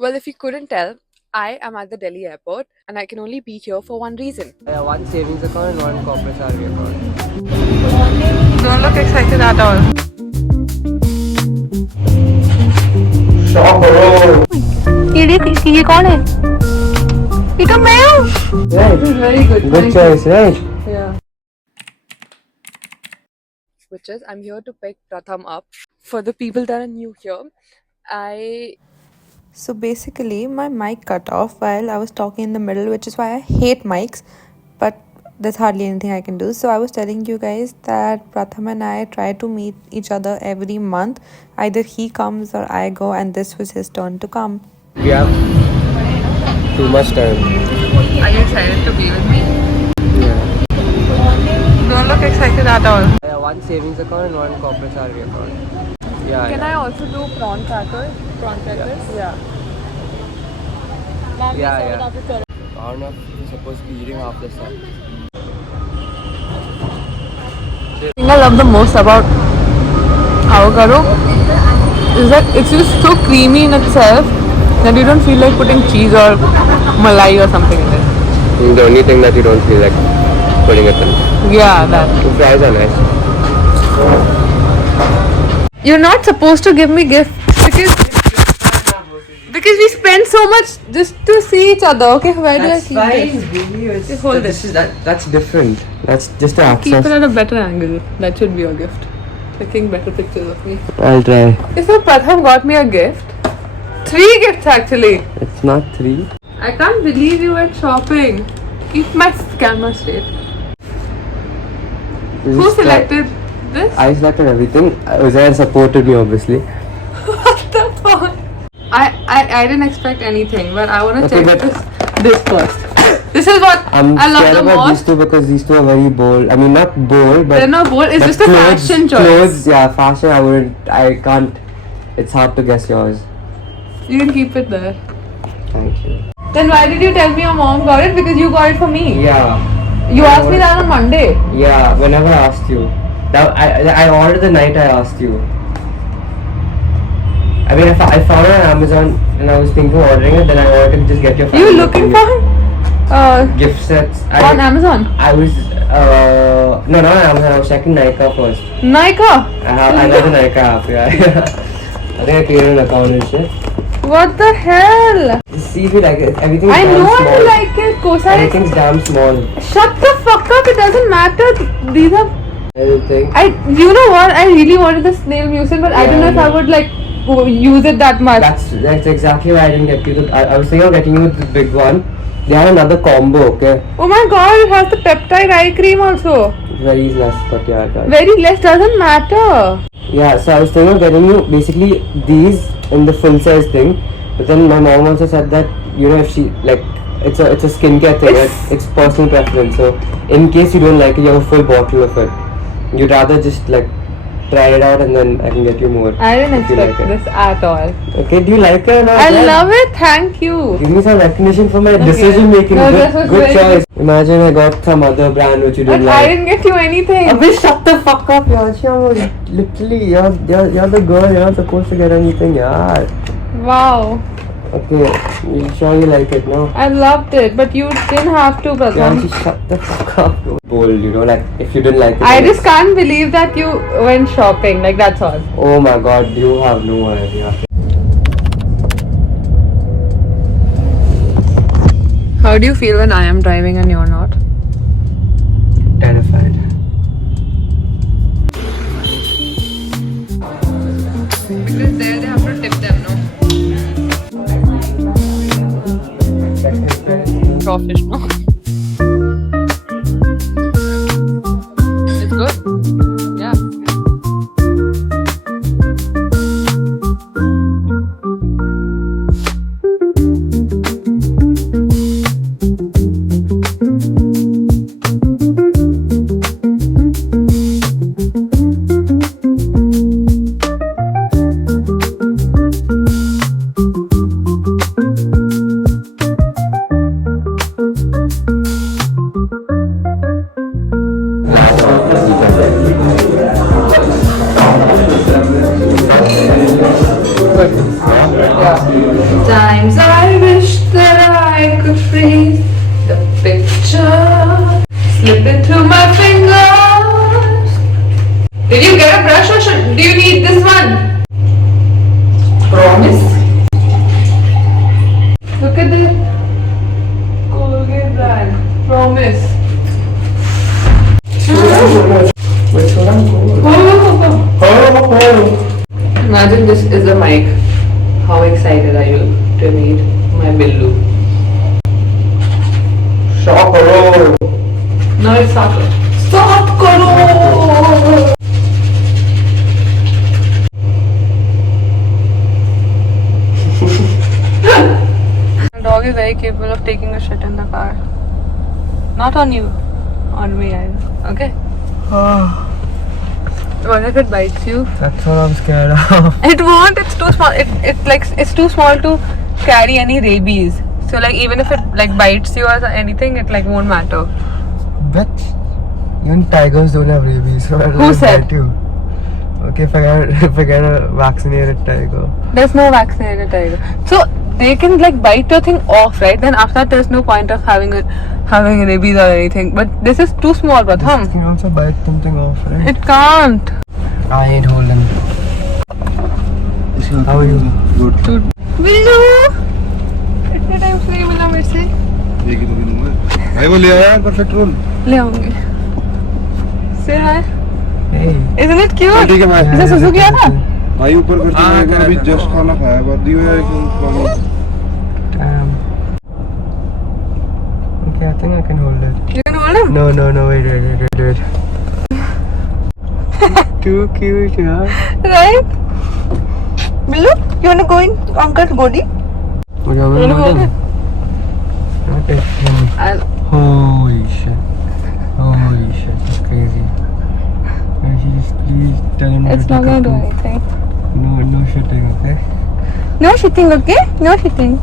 Well, if you couldn't tell, I am at the Delhi airport and I can only be here for one reason. One savings account and one corporate salary account. Don't look excited at all. ये कौन है? ये तो मैं हूँ. Right. Very good. Good choice, right? Yeah. Which is, I'm here to pick Pratham up. For the people that are new here, So basically, my mic cut off while I was talking in the middle, which is why I hate mics, but there's hardly anything I can do. So I was telling you guys that Pratham and I try to meet each other every month. Either he comes or I go, and this was his turn to come. We have too much time. Are you excited to be with me? Yeah. Don't look excited at all. One savings account and one corporate salary account. Yeah. Can I also do prawn crackers? Prawn crackers? Yeah. Yeah. Arnav is supposed to be eating half the stuff. The thing I love the most about avocado is that it's just so creamy in itself that you don't feel like putting cheese or malai or something in it. The only thing that you don't feel like putting it in. Yeah, that. The fries are nice. You're not supposed to give me gifts because we spend so much just to see each other. Okay, where do I keep this? Just hold this is that's different. That's just an Keep it access. at a better angle. That should be your gift. Taking better pictures of me. I'll try. If my Pratham got me a gift, 3 gifts actually. It's not 3. I can't believe you went shopping. Keep my camera straight. Who selected this? I selected everything. Uzair supported me obviously. What the fuck? I didn't expect anything, but I want to Okay, check but this first. This is what I'm I love scared the about most. these two because these two are very bold. I mean, not bold, but They're not bold. It's but just a fashion choice. Clothes, yeah, fashion. I can't. It's hard to guess yours. You can keep it there. Thank you. Then why did you tell me your mom got it? Because you got it for me. Yeah. You asked me that on Monday. Yeah. Whenever I asked you, that I ordered the night I asked you. I mean, if I found it on Amazon and I was thinking of ordering it, then I wanted to just get your. You looking for gift sets on Amazon? I was no, not Amazon. I was checking Nykaa first. Nykaa? I got the Nykaa app. Yeah. I think I created an account and shit. What the hell? Just see if you like it. Everything's I damn know small. I like it. Kosa. Everything's damn small. Shut the fuck up. It doesn't matter. These are. I don't think. You know what? I really wanted the snail mucin, but I don't know if I would like use it that much. That's exactly why I didn't get you the. I was thinking of getting you the big one. They had another combo, okay? Oh my god, it has the peptide eye cream also. Very less, but yeah, guys. Very less doesn't matter. Yeah, so I was thinking of getting you basically these in the full size thing, but then my mom also said that if she like it's a skincare thing, it's personal preference. So in case you don't like it, you have a full bottle of it. You'd rather just like try it out and then I can get you more. I didn't expect this at all. Okay, do you like it or not? I love it, thank you. Give me some recognition for my decision making. No, this was good very choice. Imagine I got some other brand which you didn't But like. I didn't get you anything. Abhi, shut the fuck up, yaar. Literally, you're the girl. You're not supposed to get anything, yaar. Wow. Okay, you sure you like it, no? I loved it, but you didn't have to, Pratham. Just shut the fuck up. Bold, like if you didn't like it. I just can't believe that you went shopping. Like that's all. Oh my god, you have no idea. How do you feel when I am driving and you're not? Terrified. Because there they have to tip them, no? Professional. It's good. Yeah. Sometimes I wish that I could freeze the picture, slip it through my fingers. Did you get a brush or do you need this one? Promise. Look at the Colgate brand. Promise. Imagine this is a mic. How excited are you to meet my Billu? Stop karo. No, it's not. Stop karo! The dog is very capable of taking a shit in the car. Not on you, on me either. Okay? What if it bites you? That's what I'm scared of. It won't. It's too small. It's too small to carry any rabies. So like even if it like bites you or anything, it like won't matter. But even tigers don't have rabies, so I Who said? bite you. Okay, if I get a vaccinated tiger. There's no vaccinated tiger. So they can like bite your thing off, right? Then after that, there's no point of having rabies or anything. But this is too small, This Pratham. can also bite something off, right? It can't. I ain't holding. How are you? Good. Dude. Billu! कितने time से नहीं मिला मेरे से? एक ही तो दिन हुआ है। भाई वो ले आया पर पेट्रोल। ले आऊंगी. Say hi. Hey. Isn't it cute? ठीक है भाई। इसे सुसु किया था? भाई ऊपर करते हैं मैं अभी जस्ट खाना खाया कर दियो यार एकदम। Damn. Okay, I think I can hold it. You can hold him? No, wait. Too cute, yeah. Right? Billu, you wanna go in Uncle's body? What do you You wanna hold want it? to do? Okay. Holy shit, that's crazy. Can she just please tell him It's to not take a gonna do poop? anything. No shitting, okay? No shitting, okay? No shitting.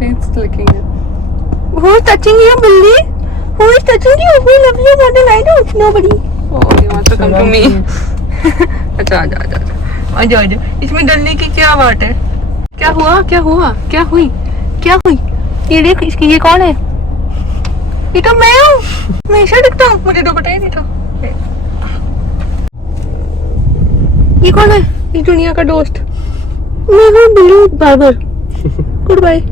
It's licking it. Who is touching you, Billy? Who is touching you? Who loves you more than I do? It's nobody. Oh, he wants to come to me. अच्छा आजा. इसमें डरने की क्या बात है? क्या हुई? ये देख इसकी ये कौन है? ये तो मैं हूँ. मैं ऐसा दिखता हूँ. मुझे तो पता ही नहीं था. ये कौन है? ये दुनिया का दोस्त. मैं हूँ Billu Babar. Goodbye.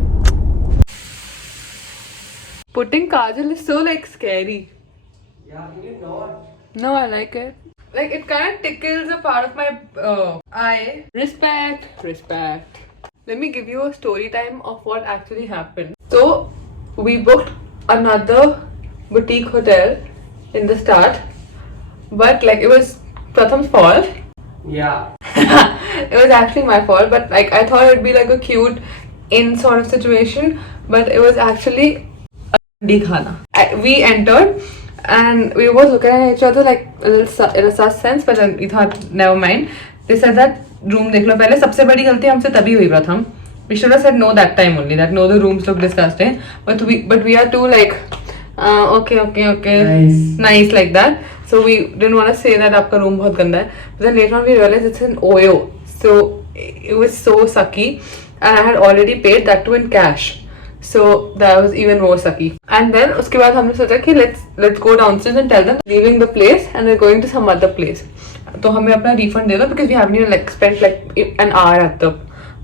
Putting kajal is so like scary. Yeah, can you not? No, I like it. Like it kind of tickles a part of my eye. Respect. Let me give you a story time of what actually happened. So we booked another boutique hotel in the start, but like it was Pratham's fault. Yeah. It was actually my fault, but like I thought it'd be like a cute in sort of situation, but it was actually a khana. We entered and we were both looking at each other like a little in a suspense, but then we thought never mind. They said that room देख लो पहले. सबसे बड़ी गलती हमसे तभी हुई प्रथम. We should have said no that time only. That no, the rooms look disgusting. But we are too like okay, nice like that. So we didn't want to say that आपका room बहुत गंदा है. But then later on we realized it's an Oyo. So it was so sucky, and I had already paid that too in cash. So that was even more sucky. And then उसके बाद हमने सोचा कि let's go downstairs and tell them leaving the place and we're going to some other place. तो हमें अपना refund दे दो because we haven't even like spent like an hour at the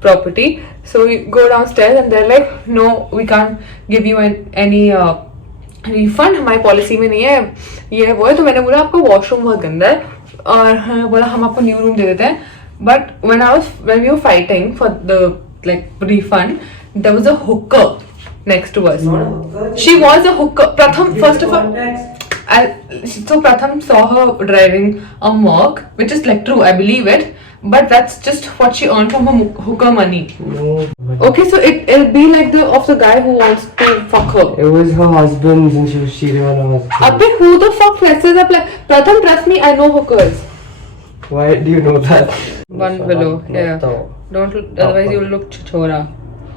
property. So we go downstairs and they're like, no, we can't give you any refund. हमारी policy में नहीं है ये है वो है. तो मैंने बोला आपका वॉशरूम बहुत गंदा है और हमें बोला हम आपको न्यू रूम दे देते हैं. But when we were fighting for the like refund, there was a hooker next to us. She was a hooker. Pratham, first of all, so Pratham saw her driving a Merc, which is like true, I believe it, but that's just what she earned from her hooker money. No. Okay, so it'll be like the guy who wants to fuck her. It was her husband's and she was cheating on her husband. Abbe, who the fuck dresses up like Pratham? Trust me, I know hookers. Why do you know that? One below, yeah. Don't otherwise you'll look chichora.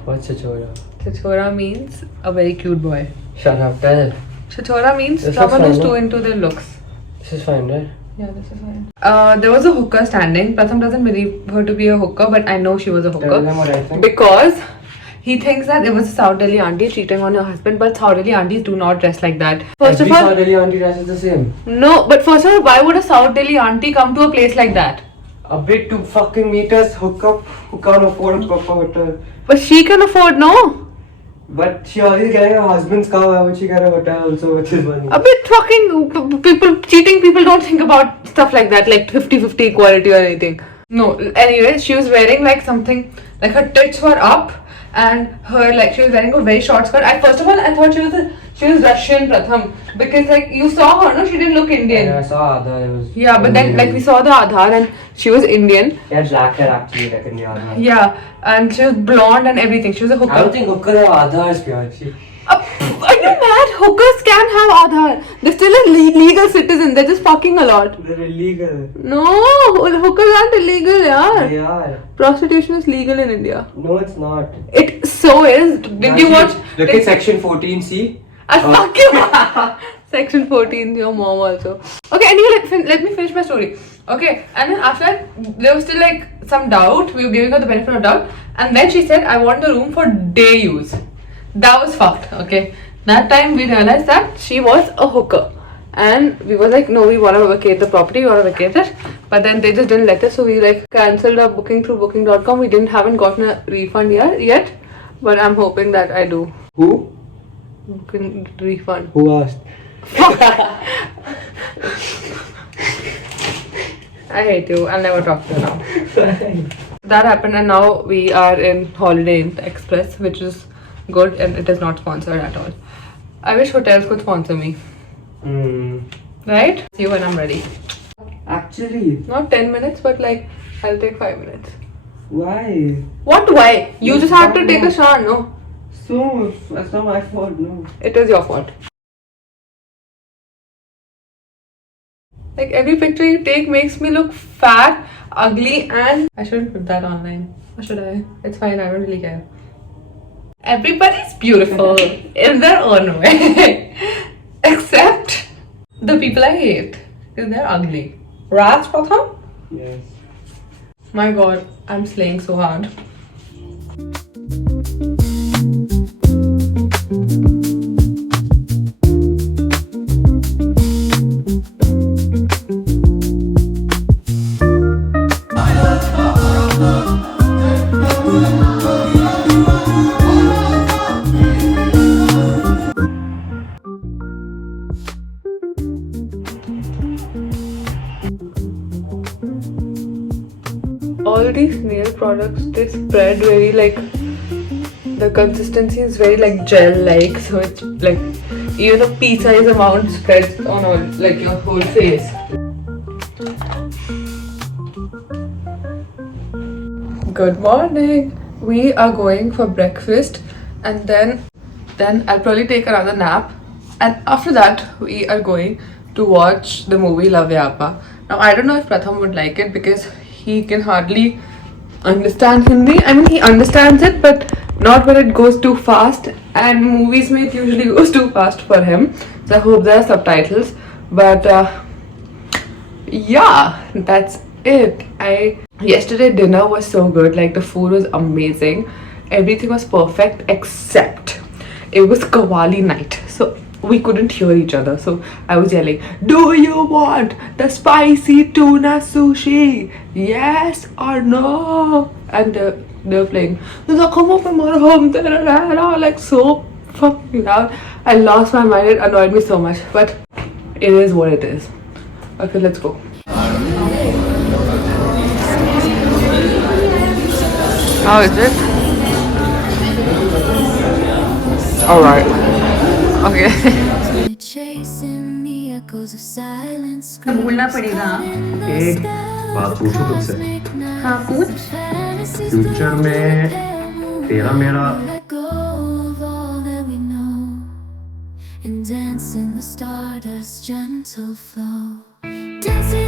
What's a chora? Chichora means a very cute boy. Shut up, tell. Chichora means This someone looks who's fine, too no? into their looks. This is fine, right? Yeah, this is fine. There was a hooker standing. Pratham doesn't believe her to be a hooker, but I know she was a hooker. Tell them what I think. Because he thinks that it was a South Delhi auntie cheating on your husband, but South Delhi aunties do not dress like that. First Every of all, South Delhi auntie dress is the same. no, but first of all, why would a South Delhi auntie come to a place like that? A bit to fucking meet us, hook up, who can't afford a proper hotel. But she can afford, no? But she always getting her husband's car, why would she get a hotel also with his money? A bit fucking people, cheating people don't think about stuff like that, like 50-50 equality or anything. No, anyway, she was wearing like something, like her tits were up and her, like, she was wearing a very short skirt. First of all, I thought she was Russian, Pratham, because like you saw her, no, she didn't look Indian. Yeah, I saw Aadhar, it was... Yeah, but then like we saw the Aadhar and she was Indian. She had black hair actually, like in the Aadhar. Yeah, and she was blonde and everything. She was a hooker. I don't think hookers have Aadhars, Piyachi. Are you mad? Hookers can have Aadhar. They're still a legal citizen. They're just fucking a lot. They're illegal. No, hookers aren't illegal, yaar. They are. Prostitution is legal in India. No, it's not. It so is. Did you watch? Look at section 14C. Fuck you. Section 14, your mom also. Okay, anyway, let me finish my story. Okay, and then after that, there was still like some doubt. We were giving her the benefit of doubt. And then she said, I want the room for day use. That was fucked, okay. That time we realized that she was a hooker. And we were like, no, we want to vacate the property, we want to vacate it. But then they just didn't let us, so we like cancelled our booking through booking.com. We haven't gotten a refund yet. But I'm hoping that I do. Who? Booking refund. Who asked? I hate you. I'll never talk to you now. That happened and now we are in Holiday Inn Express, which is good and it is not sponsored at all. I wish hotels could sponsor me. Right? See you when I'm ready. Actually, Not 10 minutes, but like I'll take 5 minutes. why? What? Why? You just have to take a shower, no? So, that's not my fault, no. It is your fault. Like every picture you take makes me look fat, ugly, and I shouldn't put that online. Or should I? It's fine, I don't really care. Everybody's beautiful in their own way. Except the people I hate. Because they're ugly. Raj Pratham? Yes. My god, I'm slaying so hard. All these nail products, they spread very like, the consistency is very like gel like, so it's like even a pea-sized amount spreads on all, like your whole face. Good morning. We are going for breakfast and then I'll probably take another nap, and after that we are going to watch the movie La Vyapa. Now I don't know if Pratham would like it because he can hardly understand Hindi. I mean, he understands it, but not when it goes too fast. And movies may it usually goes too fast for him. So I hope there are subtitles. But yeah, that's it. Yesterday dinner was so good. Like the food was amazing. Everything was perfect except it was Qawwali night. So we couldn't hear each other, so I was yelling, do you want the spicy tuna sushi? Yes or no? And they were playing like so fucking loud. I lost my mind. It annoyed me so much, but it is what it is. Okay, let's go. How is it? Alright. Okay. बोलना पड़ेगा। एक बात पूछूं तुमसे। हाँ पूछ। Future में तेरा मेरा and dance in the stardust gentle flow. Dancing